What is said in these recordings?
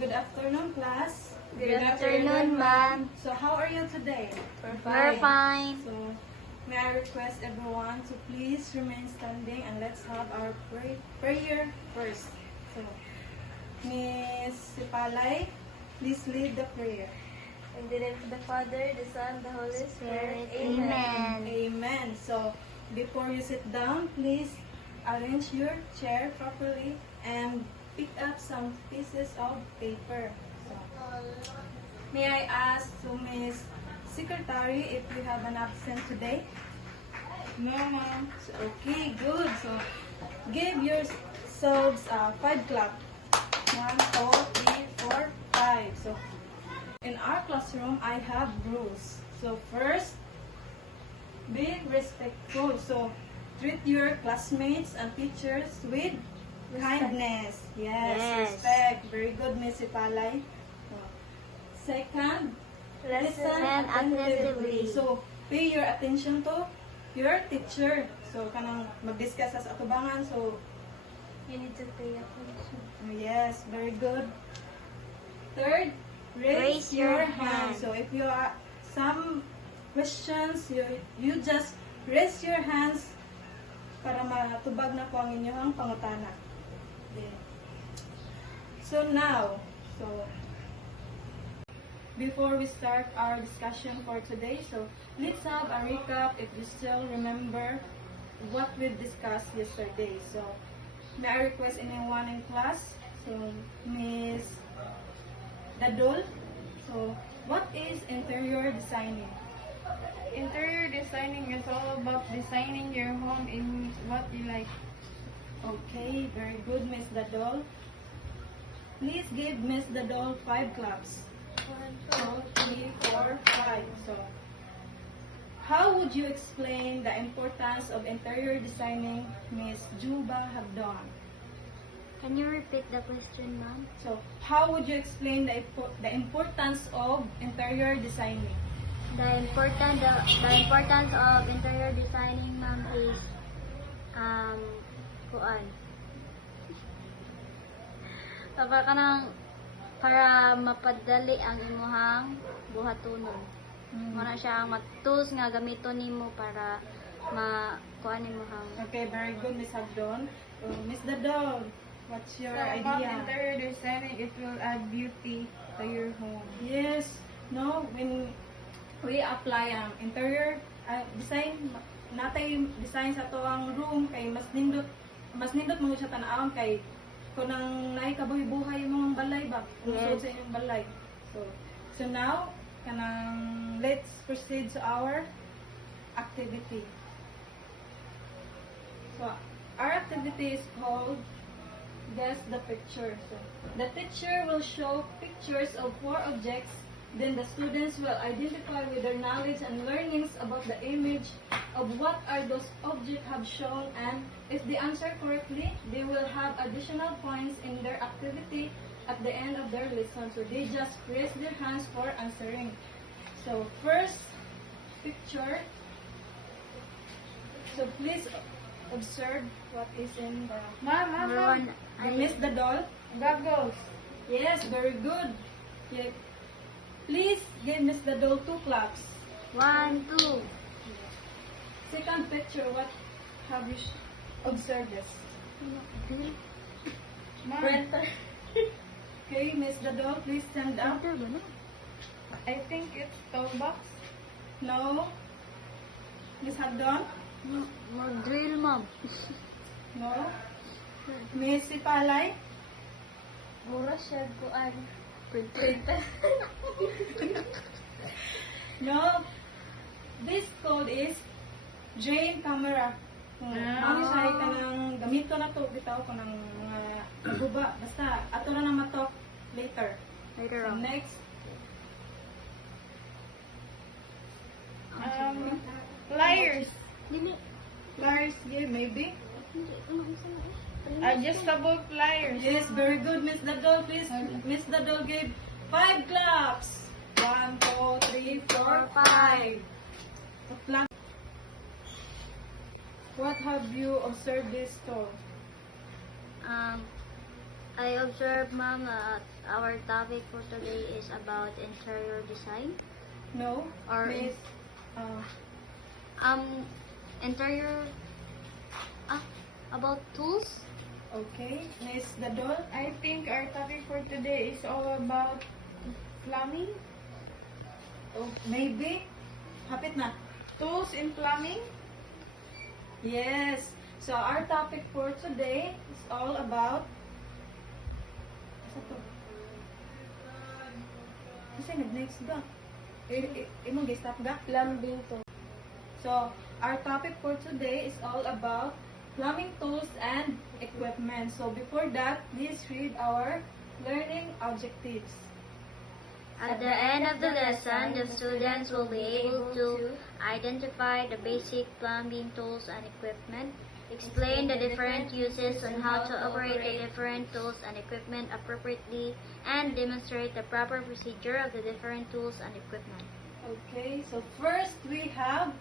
Good afternoon, class. Good afternoon, ma'am. So, how are you today? We're fine. So, may I request everyone to please remain standing and let's have our prayer first. So, Miss Sipalay, please lead the prayer. In the name of the Father, the Son, the Holy Spirit. Amen. Amen. So, before you sit down, please arrange your chair properly and pick up some pieces of paper. So, may I ask to Miss Secretary if you have an absent today? No, ma'am. So, okay, good. So, give yourselves 5 clap. 1, 2, 3, 4, 5. So, in our classroom, I have rules. So, first, be respectful. So, treat your classmates and teachers with kindness. Yes, respect. Very good, Miss Ipalay. Second, listen attentively. So, pay your attention to your teacher. So, kanang mag-discuss sa atubangan. So, You need to pay attention. yes, very good. Third, raise your hand. So, if you are some questions, you just raise your hands para matubag na po ang inyong pangutana. Okay. So now, before we start our discussion for today, so let's have a recap if you still remember what we've discussed yesterday. So, may I request anyone in class? So, Miss Dadol. So, what is interior designing? Interior designing is all about designing your home in what you like. Okay, very good, Miss Dadol. Please give Miss Dadol 5 claps. 1, 2, 3, 4, 5. So, how would you explain the importance of interior designing, Miss Juba Habdon? Can you repeat the question, ma'am? So, how would you explain the importance of interior designing? The importance of interior designing, ma'am, is kuan. Para mapadali ang imuhang buhatonon. Muna siya ang tools nga gamiton nimo para makuan imuhang. Okay, very good, Miss Habdon. Miss Dadol, what's your So about idea? interior designing, it will add beauty to your home. Yes, no, when we apply ang interior design, natay design sa to ang room kay mas nindot mo siya tan-awon kay kung nang naikabuhi-buhay yung mga balay ba, Yes. sa inyong balay. So now, let's proceed to our activity. So, our activity is called Guess the Picture. So, the teacher will show pictures of 4 objects. Then the students will identify with their knowledge and learnings about the image of what are those objects have shown, and if they answer correctly, they will have additional points in their activity at the end of their lesson. So they just raise their hands for answering. So first picture. So please observe what is in the Ma'am, Miss the doll. goggles. Yes, very good. Okay. Please give Miss the doll 2 claps. 1, 2. Second picture, what have you observed this? Ma'am, Printer. Okay, Miss the doll, please stand up. I think it's toolbox. No. Miss Habdon? Mag-drill, ma'am. No. Miss Sipalay? Mura siya kuan. Printer. No. This code is drain camera. Mami siya ka ng gamito na to bitaw ko ng mga guba. Basta ato na matok later. Later So, on. next. Pliers. Dili. Pliers, yeah, maybe. Adjustable pliers. Yes, very good, Miss Dadol. Please, Miss Dadol gave 5 claps. 1, 2, 3, 4, 5. What have you observed this store? I observed, ma'am, our topic for today is about interior design. No? Or Miss, Interior, about tools. okay. Miss Dadol? I think our topic for today is all about plumbing. Oh, maybe? Hapit na. Tools in plumbing. Yes. So our topic for today is all about Asa to? Kasi nag-next ga. Imong gistap ga? Plumbing to. So our topic for today is all about plumbing tools and equipment. So before that, please read our learning objectives. At the end of the lesson, the students will be able to identify the basic plumbing tools and equipment, explain the different uses on how to operate the different tools and equipment appropriately, and demonstrate the proper procedure of the different tools and equipment. Okay, so first we have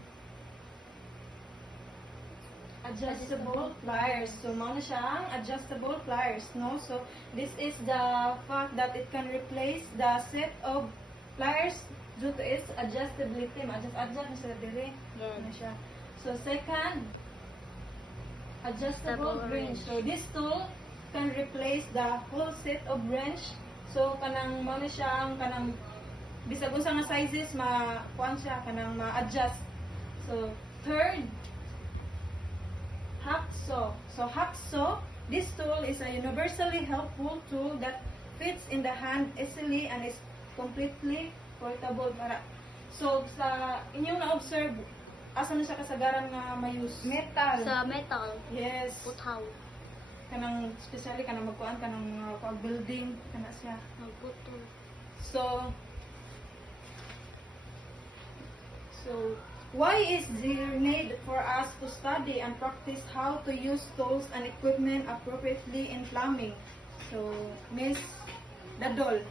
adjustable pliers. So, mao na siya ang adjustable pliers, no? So, this is the fact that it can replace the set of pliers due to its adjustability. Ma-adjust na siya diri. Yes. Ano siya. So, second, adjustable Adjustable wrench. wrench. So, this tool can replace the whole set of wrench. So, kanang mao na siya ang kanang bisag unsa nga sizes kuan siya kanang ma-adjust. So, third, hacksaw. So hacksaw, this tool is a universally helpful tool that fits in the hand easily and is completely portable para. So sa inyong na-observe, asa na siya kasagaran nga ma-use? Metal. Sa metal, Yes. puthaw. Kanang especially kanang magkuan kanang building kana siya. Magputol. So why is there need for us to study and practice how to use tools and equipment appropriately in plumbing? So, Miss Dadol,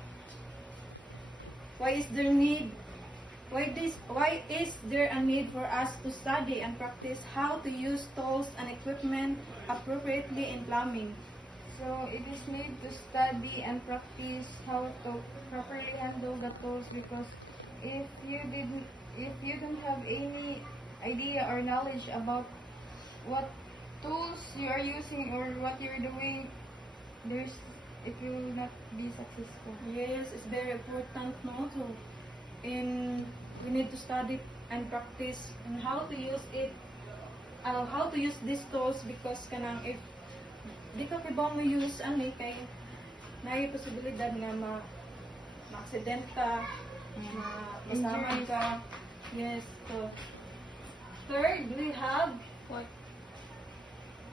why is there a need for us to study and practice how to use tools and equipment appropriately in plumbing? So it is need to study and practice how to properly handle the tools, because if you don't have any idea or knowledge about what tools you are using or what you're doing, it will not be successful. Yes, it's very important, no? We need to study and practice on how to use it, how to use these tools, because kanang if di ka kibaw mo use ani kay may posibilidad nga ma-accident ka, masamay ka. Yes. So third, we have what?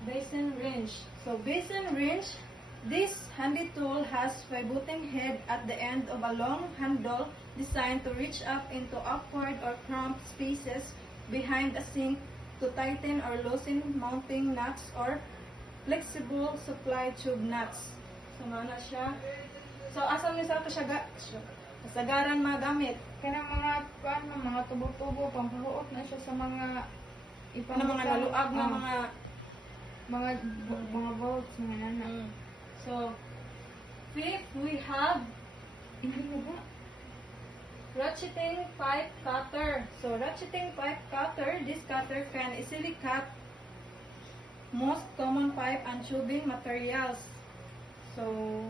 Basin wrench. So basin wrench, this handy tool has pivoting head at the end of a long handle designed to reach up into awkward or cramped spaces behind a sink to tighten or loosen mounting nuts or flexible supply tube nuts. So mao na siya. So asa ni sa kasagaran magamit? Kanang mga mga tubo-tubo, pampahuot na siya sa mga Ano mga naluag na mga bolts, mga nana. So, fifth, we have ratcheting pipe cutter. So, ratcheting pipe cutter, this cutter can easily cut most common pipe and tubing materials. So,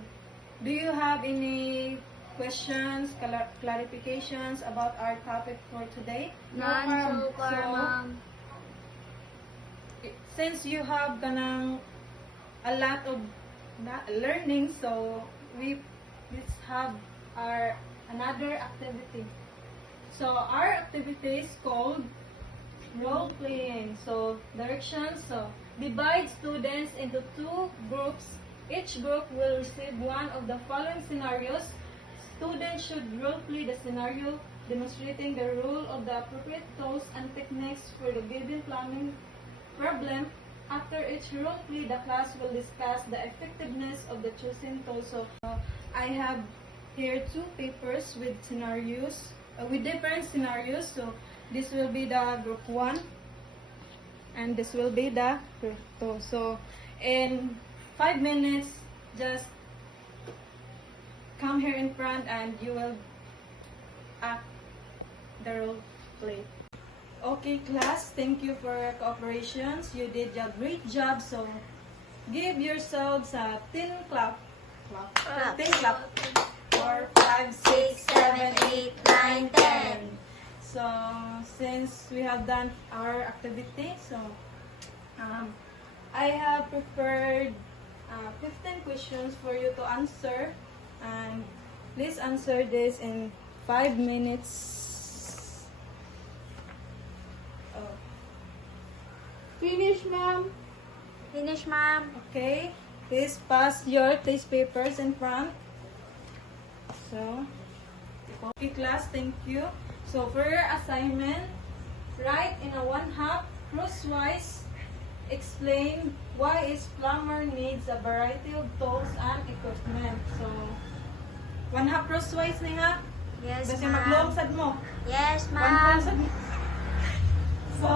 do you have any questions, clarifications about our topic for today? None so far, So, ma'am. Since you have ganang a lot of learning, so let's have our another activity. So our activity is called role playing. So directions. So divide students into two groups. Each group will receive one of the following scenarios. Students should role play the scenario, demonstrating the role of the appropriate tools and techniques for the given plumbing problem. After each role play, the class will discuss the effectiveness of the chosen tool. So I have here two papers with scenarios, with different scenarios. So this will be the group 1 and this will be the group 2. So in 5 minutes, just come here in front and you will act the role play. Okay, class, thank you for your cooperations. You did a great job, so give yourselves a 10 clap. Clap. 10 clap. 4, 5, 6, 7, 8, 9, 10. So, since we have done our activity, so I have prepared 15 questions for you to answer, and please answer this in 5 minutes. Oh. Finish, ma'am. Finish, ma'am. Okay, please pass your test papers in front. So, okay class, thank you. So, for your assignment, write in a 1/2 crosswise, explain why each plumber needs a variety of tools and equipment. So, 1/2 crosswise ni ha? Yes, Kasi ma'am. maglungsad mo. Yes, 1 ma'am. crosswise mo. So,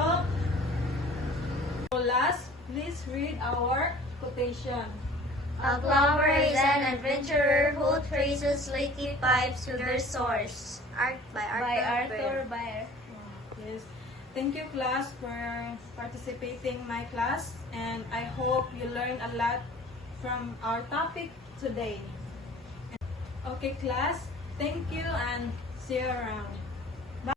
last, please read our quotation. A plumber is an adventurer who traces leaky pipes to their source. Art by Arthur Baer. Yes. Thank you class for participating in my class, and I hope you learned a lot from our topic today. Okay class, thank you and see you around.